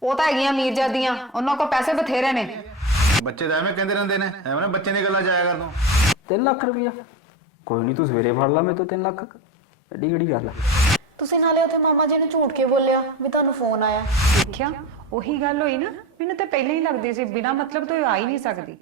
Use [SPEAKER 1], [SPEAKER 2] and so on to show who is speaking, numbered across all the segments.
[SPEAKER 1] ਉਹ ਤਾਂ ਹੈਗੀਆਂ ਮੀਰਜ਼ਾਦੀਆਂ, ਉਹਨਾਂ ਕੋਲ ਪੈਸੇ ਬਥੇਰੇ ਨੇ।
[SPEAKER 2] ਬੱਚੇ ਤਾਂ ਐਵੇਂ ਕਹਿੰਦੇ ਰਹਿੰਦੇ ਨੇ, ਐਵੇਂ ਨਾ ਬੱਚੇ ਦੀ ਗੱਲਾਂ ਜਾਇਆ ਕਰ ਤੂੰ।
[SPEAKER 3] 3 ਲੱਖ ਰੁਪਈਆ ਕੋਈ ਨਹੀਂ, ਤੂੰ ਸਵੇਰੇ ਫੜ ਲਾ ਮੇਰੇ ਤੋਂ 3 ਲੱਖ। ਐਡੀ ਕਿਹੜੀ ਗੱਲ ਆ?
[SPEAKER 4] ਤੁਸੀਂ ਨਾਲੇ ਉੱਥੇ ਮਾਮਾ ਜੀ ਨੂੰ ਝੂਠ ਕੇ ਬੋਲਿਆ ਵੀ ਤੁਹਾਨੂੰ ਫੋਨ ਆਇਆ।
[SPEAKER 1] ਦੇਖਿਆ, ਉਹੀ ਗੱਲ ਹੋਈ ਨਾ। ਮੈਨੂੰ ਤਾਂ ਪਹਿਲਾਂ ਹੀ ਲੱਗਦੀ ਸੀ ਬਿਨਾਂ ਮਤਲਬ ਤੋਂ ਇਹ ਆ ਹੀ ਨਹੀਂ ਸਕਦੀ।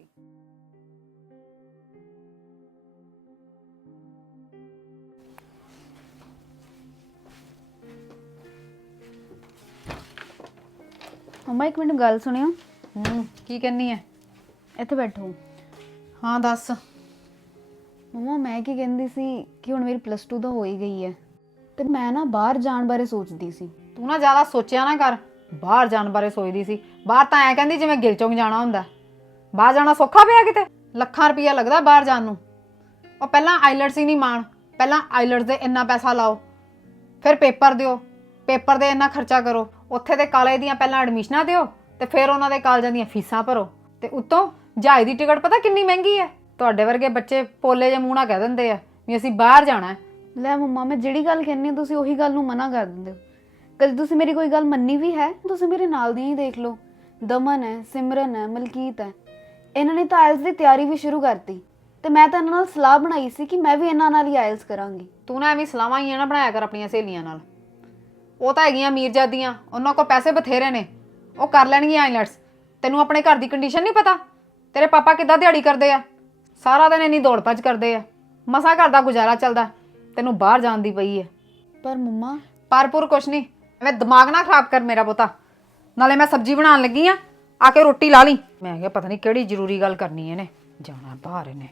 [SPEAKER 4] ਮੰਮਾ ਇੱਕ ਮਿੰਟ ਗੱਲ ਸੁਣਿਓ।
[SPEAKER 1] ਕੀ ਕਹਿੰਨੀ ਹੈ?
[SPEAKER 4] ਇੱਥੇ ਬੈਠੋ।
[SPEAKER 1] ਹਾਂ ਦੱਸ।
[SPEAKER 4] ਮੰਮਾ ਮੈਂ ਕੀ ਕਹਿੰਦੀ ਸੀ ਕਿ ਹੁਣ ਮੇਰੀ +2 ਤਾਂ ਹੋ ਹੀ ਗਈ ਹੈ ਤੇ ਮੈਂ ਨਾ ਬਾਹਰ ਜਾਣ ਬਾਰੇ ਸੋਚਦੀ ਸੀ।
[SPEAKER 1] ਤੂੰ ਨਾ ਜ਼ਿਆਦਾ ਸੋਚਿਆ ਨਾ ਕਰ। ਬਾਹਰ ਜਾਣ ਬਾਰੇ ਸੋਚਦੀ ਸੀ? ਬਾਹਰ ਤਾਂ ਐ ਕਹਿੰਦੀ ਜਿਵੇਂ ਗਿਲ ਚੌਂਕ ਜਾਣਾ ਹੁੰਦਾ। ਬਾਹਰ ਜਾਣਾ ਸੌਖਾ ਪਿਆ ਕਿਤੇ? ਲੱਖਾਂ ਰੁਪਈਆ ਲੱਗਦਾ ਬਾਹਰ ਜਾਣ ਨੂੰ। ਉਹ ਪਹਿਲਾਂ ਆਈਲੈਟਸ ਹੀ ਨਹੀਂ ਮਾਣ, ਪਹਿਲਾਂ ਆਈਲੈਟਸ ਦੇ ਇੰਨਾ ਪੈਸਾ ਲਾਓ, ਫਿਰ ਪੇਪਰ ਦਿਓ, ਪੇਪਰ ਦੇ ਇੰਨਾ ਖਰਚਾ ਕਰੋ, ਉੱਥੇ ਦੇ ਕਾਲਜ ਦੀਆਂ ਪਹਿਲਾਂ ਐਡਮਿਸ਼ਨਾਂ ਦਿਓ ਤੇ ਫਿਰ ਉਹਨਾਂ ਦੇ ਕਾਲਜਾਂ ਦੀਆਂ ਫੀਸਾਂ ਭਰੋ, ਤੇ ਉੱਤੋਂ ਜਹਾਜ਼ ਦੀ ਟਿਕਟ ਪਤਾ ਕਿੰਨੀ ਮਹਿੰਗੀ ਹੈ। ਤੁਹਾਡੇ ਵਰਗੇ ਬੱਚੇ ਪੋਲੇ ਜਿਹੇ ਮੂੰਹ ਨਾਲ ਕਹਿ ਦਿੰਦੇ ਆ ਵੀ ਅਸੀਂ ਬਾਹਰ ਜਾਣਾ ਹੈ।
[SPEAKER 4] ਲੈ ਮੰਮਾ ਮੈਂ ਜਿਹੜੀ ਗੱਲ ਕਹਿੰਦੀ ਹਾਂ ਤੁਸੀਂ ਉਹੀ ਗੱਲ ਨੂੰ ਮਨਾ ਕਰ ਦਿੰਦੇ ਹੋ। ਕਦੇ ਤੁਸੀਂ ਮੇਰੀ ਕੋਈ ਗੱਲ ਮੰਨੀ ਵੀ ਹੈ? ਤੁਸੀਂ ਮੇਰੇ ਨਾਲ ਦੀਆਂ ਹੀ ਦੇਖ ਲਓ। ਦਮਨ ਹੈ, ਸਿਮਰਨ ਹੈ, ਮਲਕੀਤ ਹੈ, ਇਹਨਾਂ ਨੇ ਤਾਂ ਆਇਲਸ ਦੀ ਤਿਆਰੀ ਵੀ ਸ਼ੁਰੂ ਕਰਤੀ ਤੇ ਮੈਂ ਤਾਂ ਇਹਨਾਂ ਨਾਲ ਸਲਾਹ ਬਣਾਈ ਸੀ ਕਿ ਮੈਂ ਵੀ ਇਹਨਾਂ ਨਾਲ ਹੀ ਆਇਲਸ ਕਰਾਂਗੀ।
[SPEAKER 1] ਤੂੰ ਨਾ ਐਵੇਂ ਸਲਾਹਾਂ ਹੀ ਨਾ ਬਣਾਇਆ ਕਰ ਆਪਣੀਆਂ ਸਹੇਲੀਆਂ ਨਾਲ। ਉਹ ਤਾਂ ਹੈਗੀਆਂ ਮੀਰਜ਼ਾਦੀਆਂ, ਉਹਨਾਂ ਕੋਲ ਪੈਸੇ ਬਥੇਰੇ ਨੇ, ਉਹ ਕਰ ਲੈਣਗੀਆਂ ਆਈਲੈਟਸ। ਤੈਨੂੰ ਆਪਣੇ ਘਰ ਦੀ ਕੰਡੀਸ਼ਨ ਨਹੀਂ ਪਤਾ? ਤੇਰੇ ਪਾਪਾ ਕਿੱਦਾਂ ਦਿਹਾੜੀ ਕਰਦੇ ਆ, ਸਾਰਾ ਦਿਨ ਇੰਨੀ ਦੌੜ ਭੱਜ ਕਰਦੇ ਆ, ਮਸਾਂ ਘਰ ਦਾ ਗੁਜ਼ਾਰਾ ਚੱਲਦਾ, ਤੈਨੂੰ ਬਾਹਰ ਜਾਣ ਦੀ ਪਈ ਹੈ।
[SPEAKER 4] ਪਰ ਮੰਮਾ
[SPEAKER 1] ਪਰਪੁਰ ਕੁਛ ਨਹੀਂ, ਐਵੇਂ ਦਿਮਾਗ ਨਾ ਖਰਾਬ ਕਰ ਮੇਰਾ ਪੁੱਤਾ। ਨਾਲੇ ਮੈਂ ਸਬਜ਼ੀ ਬਣਾਉਣ ਲੱਗੀ ਆ ਕੇ ਰੋਟੀ ਲਾ ਲਈ। ਮੈਂ ਕਿਹਾ ਪਤਾ ਨਹੀਂ ਕਿਹੜੀ ਜ਼ਰੂਰੀ ਗੱਲ ਕਰਨੀ ਇਹਨੇ, ਜਾਣਾ ਬਾਹਰ ਇਹਨੇ।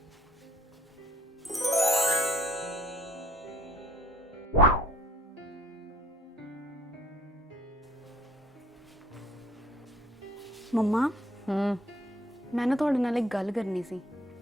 [SPEAKER 4] ਮੰਮਾ ਮੈਂ ਨਾ ਤੁਹਾਡੇ ਨਾਲ ਇੱਕ ਗੱਲ ਕਰਨੀ ਸੀ।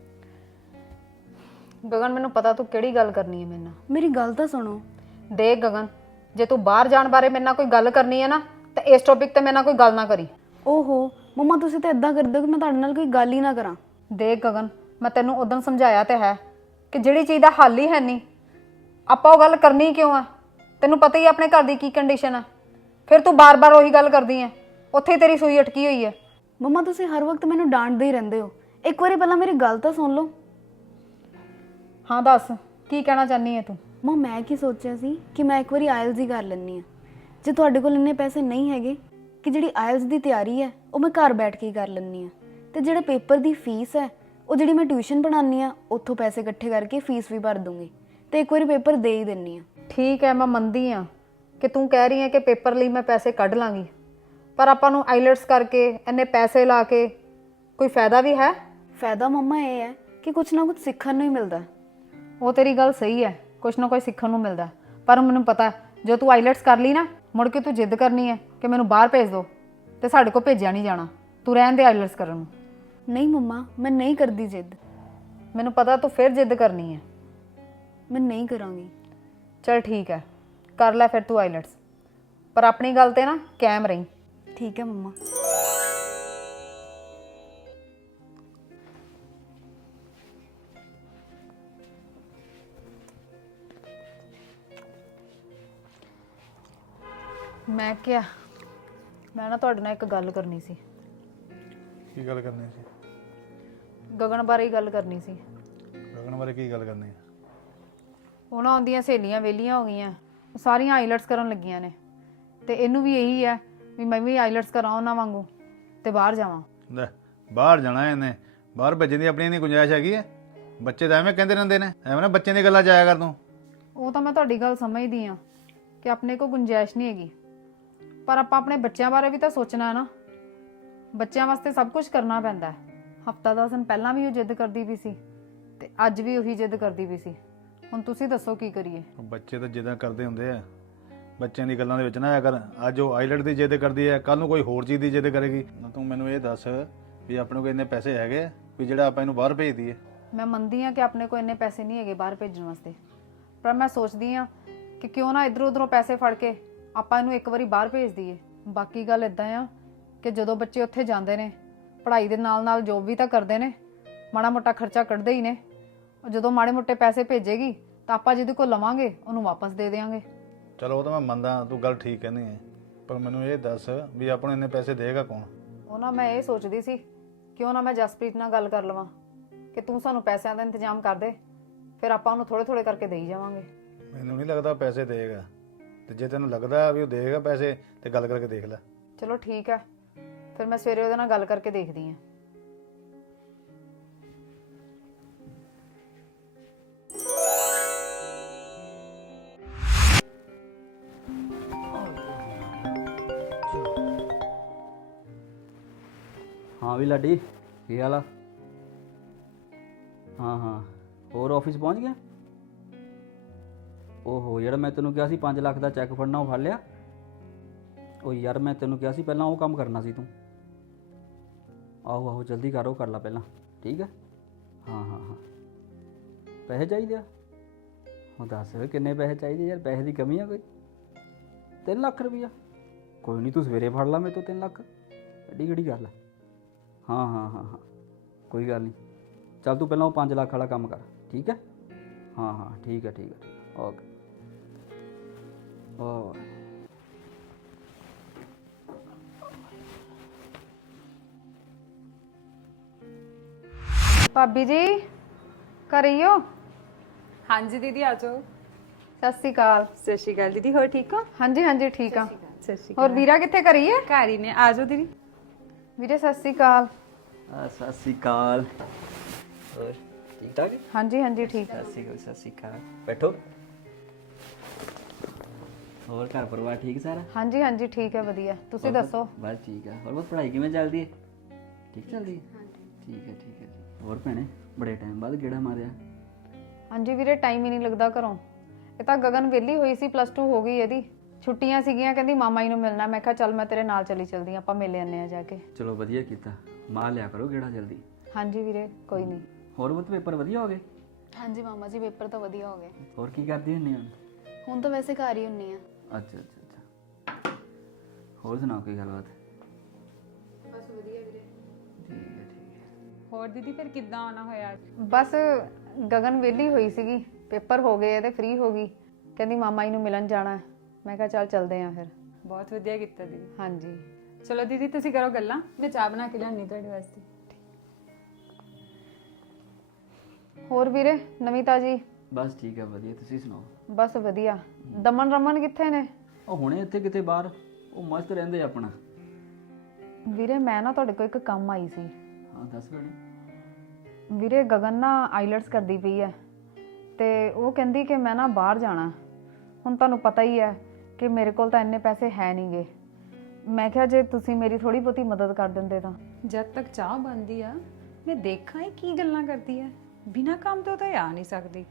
[SPEAKER 1] ਗਗਨ ਮੈਨੂੰ ਪਤਾ ਤੂੰ ਕਿਹੜੀ ਗੱਲ ਕਰਨੀ ਹੈ ਮੇਰੇ ਨਾਲ।
[SPEAKER 4] ਮੇਰੀ ਗੱਲ ਤਾਂ ਸੁਣੋ।
[SPEAKER 1] ਦੇਖ ਗਗਨ, ਜੇ ਤੂੰ ਬਾਹਰ ਜਾਣ ਬਾਰੇ ਮੇਰੇ ਨਾਲ ਕੋਈ ਗੱਲ ਕਰਨੀ ਹੈ ਨਾ ਤੇ ਇਸ ਟੌਪਿਕ ਤੇ ਮੇਰੇ ਨਾਲ ਕੋਈ ਗੱਲ ਨਾ ਕਰੀ।
[SPEAKER 4] ਓਹੋ ਮੰਮਾ ਤੁਸੀਂ ਤਾਂ ਇਦਾਂ ਕਰਦੇ ਹੋ ਕਿ ਮੈਂ ਤੁਹਾਡੇ ਨਾਲ ਕੋਈ ਗੱਲ ਹੀ ਨਾ ਕਰਾਂ।
[SPEAKER 1] ਦੇਖ ਗਗਨ, ਮੈਂ ਤੈਨੂੰ ਉਦੋਂ ਸਮਝਾਇਆ ਤੇ ਹੈ ਕਿ ਜਿਹੜੀ ਚੀਜ਼ ਦਾ ਹੱਲ ਹੀ ਹੈ ਨਹੀਂ, ਆਪਾਂ ਉਹ ਗੱਲ ਕਰਨੀ ਕਿਉਂ ਆ? ਤੈਨੂੰ ਪਤਾ ਹੀ ਆਪਣੇ ਘਰ ਦੀ ਕੀ ਕੰਡੀਸ਼ਨ ਆ, ਫਿਰ ਤੂੰ ਬਾਰ-ਬਾਰ ਉਹੀ ਗੱਲ ਕਰਦੀ ਹੈ, ਉੱਥੇ ਹੀ ਤੇਰੀ ਸੂਈ ਅਟਕੀ ਹੋਈ ਹੈ।
[SPEAKER 4] ਮੰਮਾ ਤੁਸੀਂ ਹਰ ਵਕਤ ਮੈਨੂੰ ਡਾਂਟਦੇ ਹੀ ਰਹਿੰਦੇ ਹੋ, ਇੱਕ ਵਾਰੀ ਪਹਿਲਾਂ ਮੇਰੀ ਗੱਲ ਤਾਂ ਸੁਣ ਲਓ।
[SPEAKER 1] ਹਾਂ ਦੱਸ, ਕੀ ਕਹਿਣਾ ਚਾਹਨੀ ਹੈ ਤੂੰ?
[SPEAKER 4] ਮੈਂ ਕੀ ਸੋਚਿਆ ਸੀ ਕਿ ਮੈਂ ਇੱਕ ਵਾਰੀ ਆਇਲਸ ਹੀ ਕਰ ਲੈਂਦੀ ਹਾਂ। ਜੇ ਤੁਹਾਡੇ ਕੋਲ ਇੰਨੇ ਪੈਸੇ ਨਹੀਂ ਹੈਗੇ ਕਿ ਜਿਹੜੀ ਆਇਲਸ ਦੀ ਤਿਆਰੀ ਹੈ ਉਹ ਮੈਂ ਘਰ ਬੈਠ ਕੇ ਹੀ ਕਰ ਲੈਂਦੀ ਹਾਂ, ਤੇ ਜਿਹੜੇ ਪੇਪਰ ਦੀ ਫੀਸ ਹੈ ਉਹ ਜਿਹੜੀ ਮੈਂ ਟਿਊਸ਼ਨ ਪੜ੍ਹਾਉਂਦੀ ਹਾਂ ਉੱਥੋਂ ਪੈਸੇ ਇਕੱਠੇ ਕਰਕੇ ਫੀਸ ਵੀ ਭਰ ਦੂੰਗੀ ਤੇ ਇੱਕ ਵਾਰੀ ਪੇਪਰ ਦੇ ਹੀ ਦਿੰਦੀ ਹਾਂ।
[SPEAKER 1] ਠੀਕ ਹੈ, ਮੈਂ ਮੰਨਦੀ ਹਾਂ ਕਿ ਤੂੰ ਕਹਿ ਰਹੀ ਹੈ ਕਿ ਪੇਪਰ ਲਈ ਮੈਂ ਪੈਸੇ ਕੱਢ ਲਾਂਗੀ, ਪਰ ਆਪਾਂ ਨੂੰ ਆਈਲੈਟਸ ਕਰਕੇ ਇੰਨੇ ਪੈਸੇ ਲਾ ਕੇ ਕੋਈ ਫਾਇਦਾ ਵੀ ਹੈ?
[SPEAKER 4] ਫਾਇਦਾ ਮੰਮਾ ਇਹ ਹੈ ਕਿ ਕੁਛ ਨਾ ਕੁਛ ਸਿੱਖਣ ਨੂੰ ਹੀ ਮਿਲਦਾ।
[SPEAKER 1] ਉਹ ਤੇਰੀ ਗੱਲ ਸਹੀ ਹੈ, ਕੁਛ ਨਾ ਕੁਛ ਸਿੱਖਣ ਨੂੰ ਮਿਲਦਾ, ਪਰ ਮੈਨੂੰ ਪਤਾ ਜੋ ਤੂੰ ਆਈਲੈਟਸ ਕਰ ਲਈ ਨਾ, ਮੁੜ ਕੇ ਤੂੰ ਜਿੱਦ ਕਰਨੀ ਹੈ ਕਿ ਮੈਨੂੰ ਬਾਹਰ ਭੇਜ ਦਿਓ, ਤੇ ਸਾਡੇ ਕੋਲ ਭੇਜਿਆ ਨਹੀਂ ਜਾਣਾ। ਤੂੰ ਰਹਿਣ ਦੇ ਆਈਲੈਟਸ ਕਰਨ ਨੂੰ।
[SPEAKER 4] ਨਹੀਂ ਮੰਮਾ ਮੈਂ ਨਹੀਂ ਕਰਦੀ ਜਿੱਦ।
[SPEAKER 1] ਮੈਨੂੰ ਪਤਾ ਤੂੰ ਫਿਰ ਜਿੱਦ ਕਰਨੀ ਹੈ।
[SPEAKER 4] ਮੈਂ ਨਹੀਂ ਕਰਾਂਗੀ।
[SPEAKER 1] ਚਲ ਠੀਕ ਹੈ, ਕਰ ਲੈ ਫਿਰ ਤੂੰ ਆਈਲੈਟਸ, ਪਰ ਆਪਣੀ ਗੱਲ ਤੇ ਨਾ ਕਾਇਮ ਰਹੀਂ।
[SPEAKER 4] ਠੀਕ ਹੈ ਮੰਮਾ।
[SPEAKER 1] ਮੈਂ ਕਿਹਾ ਮੈਂ ਨਾ ਤੁਹਾਡੇ ਨਾਲ ਇੱਕ ਗੱਲ ਕਰਨੀ ਸੀ।
[SPEAKER 2] ਕੀ ਗੱਲ ਕਰਨੀ ਸੀ?
[SPEAKER 1] ਗਗਨ ਬਾਰੇ ਹੀ ਗੱਲ ਕਰਨੀ ਸੀ।
[SPEAKER 2] ਗਗਨ ਬਾਰੇ ਕੀ ਗੱਲ ਕਰਨੀ ਹੈ?
[SPEAKER 1] ਉਹਨਾਂ ਆਉਂਦੀਆਂ ਸਹੇਲੀਆਂ ਵਿਹਲੀਆਂ ਹੋ ਗਈਆਂ, ਉਹ ਸਾਰੀਆਂ ਆਈਲੈਟਸ ਕਰਨ ਲੱਗੀਆਂ ਨੇ, ਤੇ ਇਹਨੂੰ ਵੀ ਇਹੀ ਹੈ ਵੀ ਮੈਂ ਵੀ ਆਈਲੈਟਸ ਕਰਾਂ ਉਹਨਾਂ ਵਾਂਗੂ ਤੇ ਬਾਹਰ ਜਾਵਾਂ।
[SPEAKER 2] ਲੈ ਬਾਹਰ ਜਾਣਾ ਇਹਨੇ, ਬਾਹਰ ਭੇਜਣ ਦੀ ਆਪਣੀ ਨਹੀਂ ਗੁੰਜਾਇਸ਼ ਹੈਗੀ ਹੈ। ਬੱਚੇ ਤਾਂ ਐਵੇਂ ਕਹਿੰਦੇ ਰਹਿੰਦੇ ਨੇ, ਐਵੇਂ ਨਾ ਬੱਚਿਆਂ ਦੀ ਗੱਲਾਂ ਜਾਇਆ ਕਰ ਤੂੰ।
[SPEAKER 1] ਉਹ ਤਾਂ ਮੈਂ ਤੁਹਾਡੀ ਗੱਲ ਸਮਝਦੀ ਹਾਂ ਕਿ ਆਪਣੇ ਕੋਲ ਗੁੰਜਾਇਸ਼ ਨਹੀਂ ਹੈਗੀ, ਪਰ ਆਪਾਂ ਆਪਣੇ ਬੱਚਿਆਂ ਬਾਰੇ ਵੀ ਤਾਂ ਸੋਚਣਾ ਹੈ ਨਾ। ਬੱਚਿਆਂ ਵਾਸਤੇ ਸਭ ਕੁਝ ਕਰਨਾ ਪੈਂਦਾ ਹੈ। ਹਫ਼ਤਾ 10 ਦਿਨ ਪਹਿਲਾਂ ਵੀ ਉਹ ਜਿੱਦ ਕਰਦੀ ਵੀ ਸੀ ਤੇ ਅੱਜ ਵੀ ਉਹੀ ਜਿੱਦ ਕਰਦੀ ਵੀ ਸੀ। ਹੁਣ ਤੁਸੀਂ ਦੱਸੋ ਕੀ ਕਰੀਏ?
[SPEAKER 2] ਬੱਚੇ ਤਾਂ ਜਿੱਦਾਂ ਕਰਦੇ ਹੁੰਦੇ ਆ, ਬੱਚਿਆਂ ਦੀ ਗੱਲਾਂ ਦੇ ਵਿੱਚ ਨਾ ਆਇਆ ਕਰ। ਅੱਜ ਉਹ ਆਈਲੈਟ ਦੀ ਜਿੱਦ ਕਰਦੀ ਹੈ, ਕੱਲ ਨੂੰ ਕੋਈ ਹੋਰ ਚੀਜ਼ ਦੀ ਜਿੱਦ ਕਰੇਗੀ। ਤੂੰ ਮੈਨੂੰ ਇਹ ਦੱਸ ਵੀ ਆਪਣੇ ਕੋਲ ਇੰਨੇ ਪੈਸੇ ਹੈਗੇ ਵੀ ਜਿਹੜਾ ਆਪਾਂ ਇਹਨੂੰ ਬਾਹਰ ਭੇਜ ਦਈਏ?
[SPEAKER 1] ਮੈਂ ਮੰਨਦੀ ਹਾਂ ਕਿ ਆਪਣੇ ਕੋਲ ਇੰਨੇ ਪੈਸੇ ਨਹੀਂ ਹੈਗੇ ਬਾਹਰ ਭੇਜਣ ਵਾਸਤੇ, ਪਰ ਮੈਂ ਸੋਚਦੀ ਹਾਂ ਕਿ ਕਿਉਂ ਨਾ ਇੱਧਰੋਂ ਉੱਧਰੋਂ ਪੈਸੇ ਫੜ ਕੇ ਆਪਾਂ ਇਹਨੂੰ ਇੱਕ ਵਾਰੀ ਬਾਹਰ ਭੇਜ ਦਈਏ। ਬਾਕੀ ਗੱਲ ਇੱਦਾਂ ਆ ਕਿ ਜਦੋਂ ਬੱਚੇ ਉੱਥੇ ਜਾਂਦੇ ਨੇ, ਪੜ੍ਹਾਈ ਦੇ ਨਾਲ ਨਾਲ ਜੋਬ ਵੀ ਤਾਂ ਕਰਦੇ ਨੇ, ਮਾੜਾ ਮੋਟਾ ਖਰਚਾ ਕੱਢਦੇ ਹੀ ਨੇ। ਜਦੋਂ ਮਾੜੇ ਮੋਟੇ ਪੈਸੇ ਭੇਜੇਗੀ ਤਾਂ ਆਪਾਂ ਜਿਹਦੇ ਕੋਲ ਲਵਾਂਗੇ ਉਹਨੂੰ ਵਾਪਸ ਦੇ ਦੇਵਾਂਗੇ।
[SPEAKER 2] ਚਲੋ ਉਹ ਤਾਂ ਮੈਂ ਮੰਨਦਾ, ਤੂੰ ਗੱਲ ਠੀਕ ਕਹਿੰਦੀ ਹੈ, ਪਰ ਮੈਨੂੰ ਇਹ ਦੱਸ ਵੀ ਆਪਾਂ ਨੂੰ ਇੰਨੇ ਪੈਸੇ ਦੇਗਾ ਕੌਣ?
[SPEAKER 1] ਉਹ ਨਾ ਮੈਂ ਇਹ ਸੋਚਦੀ ਸੀ ਕਿਉਂ ਨਾ ਮੈਂ ਜਸਪ੍ਰੀਤ ਨਾਲ ਗੱਲ ਕਰ ਲਵਾਂ ਕਿ ਤੂੰ ਸਾਨੂੰ ਪੈਸਿਆਂ ਦਾ ਇੰਤਜ਼ਾਮ ਕਰ ਦੇ, ਫਿਰ ਆਪਾਂ ਉਹਨੂੰ ਥੋੜੇ ਥੋੜੇ ਕਰਕੇ ਦੇਈ ਜਾਵਾਂਗੇ।
[SPEAKER 2] ਮੈਨੂੰ ਨਹੀਂ ਲੱਗਦਾ ਪੈਸੇ ਦੇਗਾ, ਤੇ ਜੇ ਤੈਨੂੰ ਲੱਗਦਾ ਵੀ ਉਹ ਦੇਗਾ ਪੈਸੇ ਤੇ ਗੱਲ ਕਰਕੇ ਦੇਖ ਲੈ।
[SPEAKER 1] ਚਲੋ ਠੀਕ ਹੈ, ਫਿਰ ਮੈਂ ਸਵੇਰੇ ਉਹਦੇ ਨਾਲ ਗੱਲ ਕਰਕੇ ਦੇਖਦੀ ਹਾਂ।
[SPEAKER 3] ਹਾਂ ਵੀ ਲਾਡੀ, ਕੀ ਹਾਲ ਆ? ਹਾਂ ਹਾਂ, ਹੋਰ ਆਫਿਸ ਪਹੁੰਚ ਗਿਆ? ਓਹੋ ਯਾਰ, ਮੈਂ ਤੈਨੂੰ ਕਿਹਾ ਸੀ 5 ਲੱਖ ਦਾ ਚੈੱਕ ਫੜਨਾ, ਉਹ ਫੜ ਲਿਆ? ਉਹ ਯਾਰ ਮੈਂ ਤੈਨੂੰ ਕਿਹਾ ਸੀ ਪਹਿਲਾਂ ਉਹ ਕੰਮ ਕਰਨਾ ਸੀ ਤੂੰ। ਆਹੋ ਆਹੋ, ਜਲਦੀ ਕਰ, ਉਹ ਕਰ ਲੈ ਪਹਿਲਾਂ, ਠੀਕ ਹੈ? ਹਾਂ ਹਾਂ ਹਾਂ, ਪੈਸੇ ਚਾਹੀਦੇ ਆ? ਉਹ ਦੱਸ ਕਿੰਨੇ ਪੈਸੇ ਚਾਹੀਦੇ ਯਾਰ, ਪੈਸੇ ਦੀ ਕਮੀ ਆ ਕੋਈ? 3 ਲੱਖ ਰੁਪਈਆ? ਕੋਈ ਨਹੀਂ, ਤੂੰ ਸਵੇਰੇ ਫੜ ਲਾ ਮੇਰੇ ਤੋਂ 3 ਲੱਖ, ਐਡੀ ਕਿਹੜੀ ਗੱਲ ਆ। ਹਾਂ ਹਾਂ ਹਾਂ ਹਾਂ, ਕੋਈ ਗੱਲ ਨਹੀਂ, ਚੱਲ ਤੂੰ ਪਹਿਲਾਂ ਉਹ 5 ਲੱਖ ਵਾਲਾ ਕੰਮ ਕਰ, ਠੀਕ ਹੈ? ਹਾਂ ਹਾਂ ਠੀਕ ਹੈ ਠੀਕ ਹੈ, ਓਕੇ। ਓ
[SPEAKER 1] ਭਾਬੀ ਜੀ ਘਰੇ ਹੀ ਹੋ?
[SPEAKER 5] ਹਾਂਜੀ ਦੀਦੀ ਆ ਜਾਓ।
[SPEAKER 1] ਸਤਿ ਸ਼੍ਰੀ ਅਕਾਲ।
[SPEAKER 5] ਸਤਿ ਸ਼੍ਰੀ ਅਕਾਲ ਦੀਦੀ, ਹੋਰ ਠੀਕ ਹੋ?
[SPEAKER 1] ਹਾਂਜੀ ਹਾਂਜੀ ਠੀਕ ਆ।
[SPEAKER 5] ਸਤਿ ਸ਼੍ਰੀ
[SPEAKER 1] ਹੋਰ ਵੀਰਾ ਕਿੱਥੇ ਘਰੇ ਹੀ ਹੈ?
[SPEAKER 5] ਘਰ ਹੀ ਨੇ, ਆ ਜਾਓ ਦੀਦੀ।
[SPEAKER 1] ਵੀਰੇ ਸਤਿ ਸ਼੍ਰੀ ਅਕਾਲ।
[SPEAKER 3] ਸਤਿ ਸ਼੍ਰੀ ਅਕਾਲ, ਹੋਰ ਠੀਕ ਠਾਕ?
[SPEAKER 1] ਹਾਂਜੀ ਹਾਂਜੀ ਠੀਕ ਆ।
[SPEAKER 3] ਸਤਿ ਸ਼੍ਰੀ ਅਕਾਲ, ਬੈਠੋ। ਹੋਰ ਘਰ ਪਰਿਵਾਰ ਠੀਕ ਸਾਰਾ?
[SPEAKER 1] ਹਾਂਜੀ ਹਾਂਜੀ ਠੀਕ ਹੈ, ਵਧੀਆ। ਤੁਸੀਂ ਦੱਸੋ?
[SPEAKER 3] ਬਸ ਠੀਕ ਆ। ਹੋਰ ਬਸ ਪੜ੍ਹਾਈ ਕਿਵੇਂ ਚੱਲਦੀ ਹੈ? ਠੀਕ ਚੱਲਦੀ ਹੈ? ਠੀਕ ਹੈ ਠੀਕ ਹੈ। ਹੋਰ ਭੈਣੇ, ਬੜੇ ਟਾਈਮ ਬਾਅਦ ਗੇੜਾ ਮਾਰਿਆ।
[SPEAKER 1] ਹਾਂਜੀ ਵੀਰੇ, ਟਾਈਮ ਹੀ ਨਹੀਂ ਲੱਗਦਾ ਘਰੋਂ। ਇਹ ਤਾਂ ਗਗਨ ਵਿਹਲੀ ਹੋਈ ਸੀ, +2 ਹੋ ਗਈ ਇਹਦੀ, ਛੁੱਟੀਆਂ ਸੀਗੀਆਂ, ਕਹਿੰਦੀ ਮਾਮਾ ਜੀ ਨੂੰ ਮਿਲਣਾ। ਮੈਂ ਕਿਹਾ ਚੱਲ ਮੈਂ ਤੇਰੇ ਨਾਲ ਚਲਦੀ ਹਾਂ, ਆਪਾਂ ਮਿਲ ਆਨੇ ਆ ਜਾ ਕੇ।
[SPEAKER 3] ਚਲੋ ਵਧੀਆ ਕੀਤਾ, ਮਾਰ ਲਿਆ ਕਰੋ ਗੇੜਾ ਜਲਦੀ।
[SPEAKER 1] ਹਾਂਜੀ ਵੀਰੇ, ਕੋਈ ਨਹੀਂ।
[SPEAKER 3] ਹੋਰ ਬਹੁਤ ਪੇਪਰ ਵਧੀਆ ਹੋ ਗਏ?
[SPEAKER 4] ਹਾਂਜੀ ਮਾਮਾ ਜੀ, ਪੇਪਰ ਤਾਂ ਵਧੀਆ ਹੋ ਗਏ।
[SPEAKER 3] ਹੋਰ ਕੀ ਕਰਦੀ ਹੁੰਦੀ ਹੁਣ?
[SPEAKER 4] ਹੁਣ ਤਾਂ ਵੈਸੇ ਘਰ ਹੀ ਹੁੰਨੀ ਆ।
[SPEAKER 3] ਅੱਛਾ ਅੱਛਾ ਅੱਛਾ, ਹੋਰ ਸੁਣਾਓ ਕੋਈ ਗੱਲਬਾਤ?
[SPEAKER 1] ਬਸ ਵਧੀਆ ਵੀਰੇ।
[SPEAKER 3] ਠੀਕ ਹੈ ਠੀਕ ਹੈ।
[SPEAKER 5] ਹੋਰ ਦੀਦੀ ਫਿਰ ਕਿੱਦਾਂ ਆਉਣਾ ਹੋਇਆ ਅੱਜ?
[SPEAKER 1] ਬਸ ਗਗਨ ਵਿਹਲੀ ਹੋਈ ਸੀਗੀ, ਪੇਪਰ ਹੋ ਗਏ ਇਹਦੇ, ਫ੍ਰੀ ਹੋ ਗਈ, ਕਹਿੰਦੀ ਮਾਮਾ ਜੀ ਨੂੰ ਮਿਲਣ ਜਾਣਾ। ਮੈਂ ਕਿਹਾ ਚੱਲ ਚੱਲਦੇ ਆਂ ਫਿਰ।
[SPEAKER 5] ਬਹੁਤ ਵਧੀਆ ਕੀਤਾ ਦੀਦੀ।
[SPEAKER 1] ਹਾਂਜੀ
[SPEAKER 5] ਚਲੋ ਦੀਦੀ ਤੁਸੀਂ ਕਰੋ ਗੱਲਾਂ, ਮੈਂ ਚਾਹ ਬਣਾ ਕੇ ਲਿਆਉਣੀ ਤੁਹਾਡੇ ਵਾਸਤੇ।
[SPEAKER 1] ਹੋਰ ਵੀਰੇ, ਨਵੀਂ ਤਾਜੀ?
[SPEAKER 3] ਬਸ ਠੀਕ ਹੈ, ਵਧੀਆ। ਤੁਸੀਂ ਸੁਣਾਓ?
[SPEAKER 1] ਬਸ ਵਧੀਆ। ਦਮਨ ਰਮਨ ਕਿੱਥੇ ਨੇ?
[SPEAKER 3] ਉਹ ਹੁਣੇ ਇੱਥੇ ਕਿਤੇ ਬਾਹਰ, ਉਹ ਮਸਤ ਰਹਿੰਦੇ ਆਪਣਾ।
[SPEAKER 1] ਵੀਰੇ ਮੈਂ ਨਾ ਤੁਹਾਡੇ ਕੋਲ ਇੱਕ ਕੰਮ ਆਈ ਸੀ।
[SPEAKER 3] ਹਾਂ ਦੱਸ ਭੈਣੇ।
[SPEAKER 1] ਵੀਰੇ ਗਗਨ ਨਾ ਆਈਲੈਟਸ ਕਰਦੀ ਪਈ ਹੈ, ਤੇ ਉਹ ਕਹਿੰਦੀ ਕਿ ਮੈਂ ਨਾ ਬਾਹਰ ਜਾਣਾ। ਹੁਣ ਤੁਹਾਨੂੰ ਪਤਾ ਹੀ ਹੈ ਕਿ ਮੇਰੇ ਕੋਲ ਤਾਂ ਇੰਨੇ ਪੈਸੇ ਹੈ ਨਹੀਂਗੇ। ਮੈਂ ਕਿਹਾ ਜੇ ਤੁਸੀਂ ਮੇਰੀ ਥੋੜੀ ਬਹੁਤੀ ਮਦਦ ਕਰ ਦਿੰਦੇ ਤਾਂ।
[SPEAKER 5] ਜਦ ਤੱਕ ਚਾਹ ਬਣਦੀ ਆ ਮੈਂ ਦੇਖਾਂ ਇਹ ਕੀ ਗੱਲਾਂ ਕਰਦੀ ਆ, ਬਿਨਾਂ ਕੰਮ ਤੋਂ ਤਾਂ ਆ ਨਹੀਂ ਸਕਦੀ।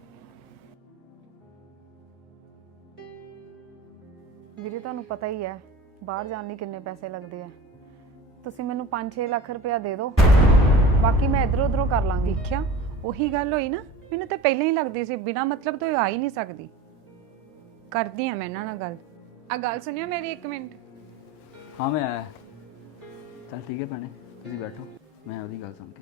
[SPEAKER 1] ਵੀਰੇ ਤੁਹਾਨੂੰ ਪਤਾ ਹੀ ਹੈ ਬਾਹਰ ਜਾਣ ਲਈ ਕਿੰਨੇ ਪੈਸੇ ਲੱਗਦੇ ਆ। ਤੁਸੀਂ ਮੈਨੂੰ 5-6 ਲੱਖ ਰੁਪਇਆ ਦੇ ਦਿਓ, ਬਾਕੀ ਮੈਂ ਇਧਰੋਂ ਉਧਰੋਂ ਕਰ ਲਾਂਗੀ।
[SPEAKER 5] ਦੇਖਿਆ, ਉਹੀ ਗੱਲ ਹੋਈ ਨਾ, ਮੈਨੂੰ ਤਾਂ ਪਹਿਲਾਂ ਹੀ ਲੱਗਦੀ ਸੀ ਬਿਨਾਂ ਮਤਲਬ ਤੋਂ ਇਹ ਆ ਹੀ ਨਹੀਂ ਸਕਦੀ। ਕਰਦੀ ਆ ਮੈਂ ਇਹਨਾਂ ਨਾਲ ਗੱਲ। ਆ ਗੱਲ ਸੁਣਿਓ ਮੇਰੀ 1 ਮਿੰਟ।
[SPEAKER 3] ਹਾਂ ਮੈਂ ਆਇਆ। ਚੱਲ ਠੀਕ ਹੈ ਭੈਣੇ, ਤੁਸੀਂ ਬੈਠੋ, ਮੈਂ ਉਹਦੀ ਗੱਲ ਸੁਣ ਕੇ।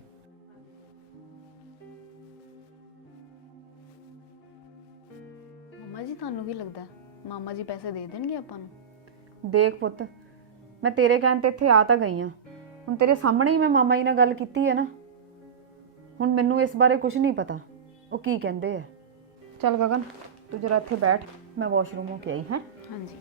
[SPEAKER 4] ਮੰਮਾ ਜੀ ਤੁਹਾਨੂੰ ਕੀ ਲੱਗਦਾ ਮਾਮਾ ਜੀ ਪੈਸੇ ਦੇ ਦੇਣਗੇ ਆਪਾਂ ਨੂੰ?
[SPEAKER 1] ਦੇਖ ਪੁੱਤ, ਮੈਂ ਤੇਰੇ ਕਹਿਣ ਤੇ ਇੱਥੇ ਆ ਤਾਂ ਗਈ ਆ, ਹੁਣ ਤੇਰੇ ਸਾਹਮਣੇ ਹੀ ਮੈਂ ਮਾਮਾ ਜੀ ਨਾਲ ਗੱਲ ਕੀਤੀ ਹੈ ਨਾ। ਹੁਣ ਮੈਨੂੰ ਇਸ ਬਾਰੇ ਕੁਝ ਨਹੀਂ ਪਤਾ ਉਹ ਕੀ ਕਹਿੰਦੇ ਆ। ਚੱਲ ਗਗਨ ਤੂੰ ਜਰਾ ਇੱਥੇ ਬੈਠ, ਮੈਂ ਵਾਸ਼ਰੂਮ ਹੋ ਕੇ ਆਈ ਹਾਂ।
[SPEAKER 4] ਹਾਂਜੀ।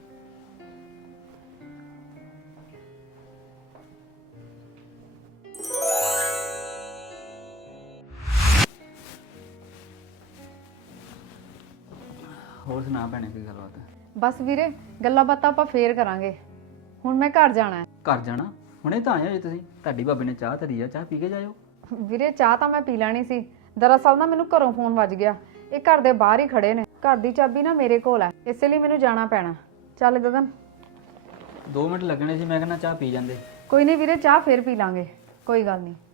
[SPEAKER 3] ਹੋਰ ਸੁਣਾ ਭੈਣੇ ਕੋਈ ਗੱਲਬਾਤ?
[SPEAKER 1] ਬਸ ਵੀਰੇ ਗੱਲਾਂ ਬਾਤਾਂ ਆਪਾਂ ਫੇਰ ਕਰਾਂਗੇ, ਹੁਣ ਮੈਂ ਘਰ ਜਾਣਾ ਹੈ।
[SPEAKER 3] ਘਰ ਜਾਣਾ? ਹੁਣੇ ਤਾਂ ਆਏ ਹੋ ਜੀ ਤੁਸੀਂ, ਤੁਹਾਡੀ ਭਾਬੀ ਨੇ ਚਾਹ ਧਰੀ ਆ, ਚਾਹ ਪੀ ਕੇ ਜਾਇਓ।
[SPEAKER 1] ਵੀਰੇ ਚਾਹ ਤਾਂ ਮੈਂ ਪੀ ਲੈਣੀ ਸੀ, ਦਰਅਸਲ ਨਾ ਮੈਨੂੰ ਘਰੋਂ ਫੋਨ ਵੱਜ ਗਿਆ, ਇਹ ਘਰ ਦੇ ਬਾਹਰ ਹੀ ਖੜੇ ਨੇ, ਘਰ ਦੀ ਚਾਬੀ ਨਾ ਮੇਰੇ ਕੋਲ ਹੈ, ਇਸੇ ਲਈ ਮੈਨੂੰ ਜਾਣਾ ਪੈਣਾ। ਚੱਲ ਗਗਨ।
[SPEAKER 3] 2 ਮਿੰਟ ਲੱਗਣੇ ਸੀ, ਮੈਂ ਕਹਿੰਦਾ ਚਾਹ ਪੀ ਜਾਂਦੇ।
[SPEAKER 1] ਕੋਈ ਨਹੀਂ ਵੀਰੇ, ਚਾਹ ਫੇਰ ਪੀ ਲਾਂਗੇ, ਕੋਈ ਗੱਲ ਨਹੀਂ।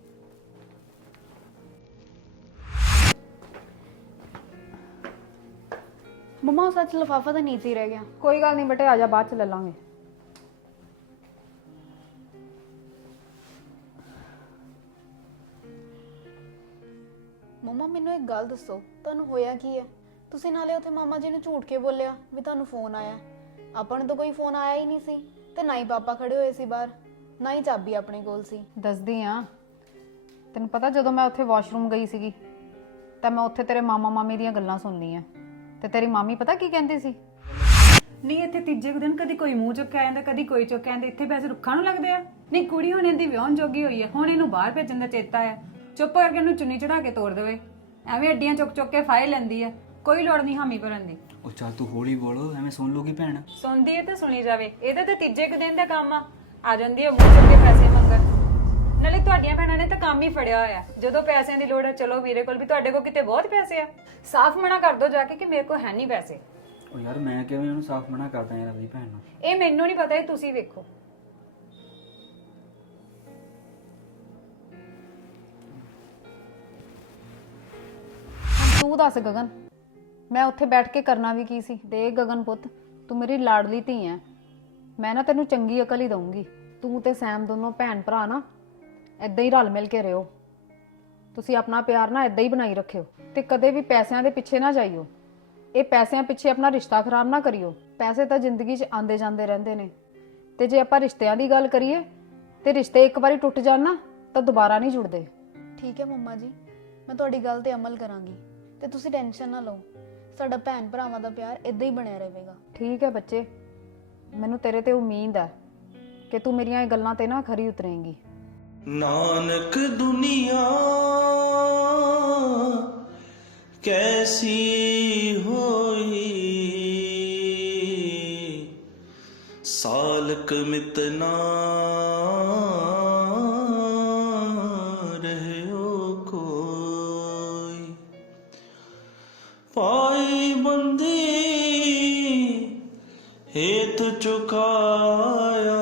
[SPEAKER 4] ਮੰਮਾ ਉਹ ਸੱਚ ਲਿਫਾਫਾ ਤਾਂ ਨੀਚੇ ਹੀ ਰਹਿ ਗਿਆ।
[SPEAKER 1] ਕੋਈ ਗੱਲ ਨਹੀਂ ਬੇਟੇ, ਆ ਜਾ, ਬਾਅਦ ਚ ਲੈ ਲਾਂਗੇ।
[SPEAKER 4] ਮੰਮਾ ਮੈਨੂੰ ਇੱਕ ਗੱਲ ਦੱਸੋ, ਤੁਹਾਨੂੰ ਹੋਇਆ ਕੀ ਹੈ? ਤੁਸੀਂ ਨਾਲੇ ਉੱਥੇ ਮਾਮਾ ਜੀ ਨੂੰ ਝੂਠ ਕੇ ਬੋਲਿਆ ਵੀ ਤੁਹਾਨੂੰ ਫੋਨ ਆਇਆ। ਆਪਾਂ ਨੂੰ ਤਾਂ ਕੋਈ ਫੋਨ ਆਇਆ ਹੀ ਨਹੀਂ ਸੀ ਤੇ ਨਾ ਹੀ ਪਾਪਾ ਖੜੇ ਹੋਏ ਸੀ ਬਾਹਰ, ਨਾ ਹੀ ਚਾਬੀ ਆਪਣੇ ਕੋਲ ਸੀ।
[SPEAKER 1] ਦੱਸਦੀ ਆ ਤੈਨੂੰ ਪਤਾ, ਜਦੋਂ ਮੈਂ ਉੱਥੇ ਵਾਸ਼ਰੂਮ ਗਈ ਸੀਗੀ ਤਾਂ ਮੈਂ ਉੱਥੇ ਤੇਰੇ ਮਾਮਾ ਮਾਮੀ ਦੀਆਂ ਗੱਲਾਂ ਸੁਣਦੀ ਆ ਤੇ ਤੇਰੀ ਮਾਮੀ ਪਤਾ ਕੀ ਕਹਿੰਦੀ ਸੀ?
[SPEAKER 5] ਨਹੀਂ ਇੱਥੇ ਤੀਜੇ ਕੁ ਦਿਨ ਕਦੀ ਕੋਈ ਮੂੰਹ ਚੁੱਕਿਆ ਜਾਂਦਾ, ਕਦੀ ਕੋਈ ਚੁੱਕਿਆ ਜਾਂਦਾ। ਇੱਥੇ ਪੈਸੇ ਰੁੱਖਾਂ ਨੂੰ ਲੱਗਦੇ ਆ? ਨਹੀਂ, ਕੁੜੀ ਹੁਣ ਇਹਦੀ ਵਿਆਹਣ ਜੋਗੀ ਹੋਈ ਹੈ, ਹੁਣ ਇਹਨੂੰ ਬਾਹਰ ਭੇਜਣ ਦਾ ਚੇਤਾ ਆ। ਚੁੱਪ ਕਰਕੇ ਇਹਨੂੰ ਚੁੰਨੀ ਚੜਾ ਕੇ ਤੋੜ ਦੇਵੇ। ਐਵੇਂ ਅੱਡੀਆਂ ਚੁੱਕ ਚੁੱਕ ਕੇ ਫਾਇਲ ਲੈਂਦੀ ਆ, ਕੋਈ ਲੋੜ ਨਹੀਂ ਹਾਮੀ ਭਰਨ ਦੀ।
[SPEAKER 3] ਉਹ ਚੱਲ ਤੂੰ ਹੌਲੀ ਬੋਲ, ਐਵੇਂ ਸੁਣ ਲੂਗੀ ਭੈਣ।
[SPEAKER 5] ਸੁਣਦੀ ਹੈ ਤੇ ਸੁਣੀ ਜਾਵੇ, ਇਹਦਾ ਤਾਂ ਤੀਜੇ ਕੁ ਦਿਨ ਦਾ ਕੰਮ ਆ ਜਾਂਦੀ ਹੈ ਮੂੰਹ ਚੁੱਕ ਕੇ ਪੈਸੇ ਮੰਗਣ। ਨਾਲੇ ਤੁਹਾਡੀਆਂ ਭੈਣਾਂ ਨੇ ਤਾਂ ਕੰਮ ਹੀ ਫੜਿਆ ਹੋਇਆ, ਜਦੋਂ ਪੈਸਿਆਂ ਦੀ ਲੋੜ ਹੈ ਚਲੋ ਵੀਰੇ ਕੋਲ, ਵੀ ਤੁਹਾਡੇ ਕੋਲ ਕਿਤੇ ਬਹੁਤ ਪੈਸੇ ਆ। ਸਾਫ਼ ਮਨਾ ਕਰ ਦੋ ਜਾ ਕੇ ਕਿ ਮੇਰੇ ਕੋਲ ਹੈ ਨਹੀਂ ਪੈਸੇ।
[SPEAKER 3] ਉਹ ਯਾਰ ਮੈਂ ਕਿਵੇਂ ਉਹਨੂੰ ਸਾਫ਼ ਮਨਾ ਕਰਦਾ ਯਾਰ ਆਪਣੀ ਭੈਣ ਨੂੰ?
[SPEAKER 5] ਇਹ ਮੈਨੂੰ ਨਹੀਂ ਪਤਾ, ਇਹ ਤੁਸੀਂ ਵੇਖੋ।
[SPEAKER 1] ਤੂੰ ਦੱਸ ਗਗਨ, ਮੈਂ ਉੱਥੇ ਬੈਠ ਕੇ ਕਰਨਾ ਵੀ ਕੀ ਸੀ? ਦੇਖ ਗਗਨ ਪੁੱਤ, ਤੂੰ ਮੇਰੀ ਲਾਡਲੀ ਧੀ ਐ, ਮੈਂ ਨਾ ਤੈਨੂੰ ਚੰਗੀ ਅਕਲ ਹੀ ਦਊਂਗੀ। ਤੂੰ ਤੇ ਸੈਮ ਦੋਨੋਂ ਭੈਣ ਭਰਾ ਨਾ ਏਦਾਂ ਹੀ ਰਲ ਮਿਲ ਕੇ ਰਹੋ। ਤੁਸੀਂ ਆਪਣਾ ਪਿਆਰ ਨਾ ਏਦਾਂ ਹੀ ਬਣਾਈ ਰੱਖਿਓ ਤੇ ਕਦੇ ਵੀ ਪੈਸਿਆਂ ਦੇ ਪਿੱਛੇ ਨਾ ਜਾਈਓ। ਇਹ ਪੈਸਿਆਂ ਪਿੱਛੇ ਆਪਣਾ ਰਿਸ਼ਤਾ ਖਰਾਬ ਨਾ ਕਰਿਓ। ਪੈਸੇ ਤਾਂ ਜ਼ਿੰਦਗੀ 'ਚ ਆਉਂਦੇ ਜਾਂਦੇ ਰਹਿੰਦੇ ਨੇ, ਤੇ ਜੇ ਆਪਾਂ ਰਿਸ਼ਤਿਆਂ ਦੀ ਗੱਲ ਕਰੀਏ ਤੇ ਰਿਸ਼ਤੇ ਇੱਕ ਵਾਰੀ ਟੁੱਟ ਜਾਣ ਨਾ ਤਾਂ ਦੁਬਾਰਾ ਨਹੀਂ ਜੁੜਦੇ।
[SPEAKER 4] ਠੀਕ ਹੈ ਮੰਮਾ ਜੀ, ਮੈਂ ਤੁਹਾਡੀ ਗੱਲ ਤੇ ਅਮਲ ਕਰਾਂਗੀ ਤੇ ਤੁਸੀਂ ਟੈਨਸ਼ਨ ਨਾ ਲਓ, ਸਾਡਾ ਭੈਣ ਭਰਾਵਾਂ ਦਾ ਪਿਆਰ ਇਦਾਂ ਹੀ ਬਣਿਆ ਰਹੇਗਾ।
[SPEAKER 1] ਠੀਕ ਹੈ ਬੱਚੇ, ਮੈਨੂੰ ਤੇਰੇ ਤੇ ਉਮੀਦ ਹੈ ਕਿ ਤੂੰ ਮੇਰੀਆਂ ਇਹ ਗੱਲਾਂ ਤੇ ਨਾ ਖਰੀ ਉਤਰੇਂਗੀ।
[SPEAKER 6] नानक दुनिया कैसी होई, सालक मितना रहो कोई, पाई बंदी हेत चुकाया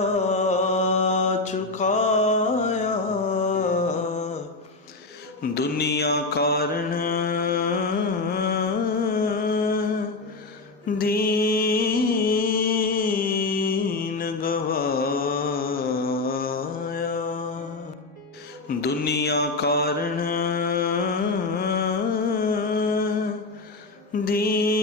[SPEAKER 6] चुकाया, दुनिया कारण दीन गवाया, दुनिया कारण दीन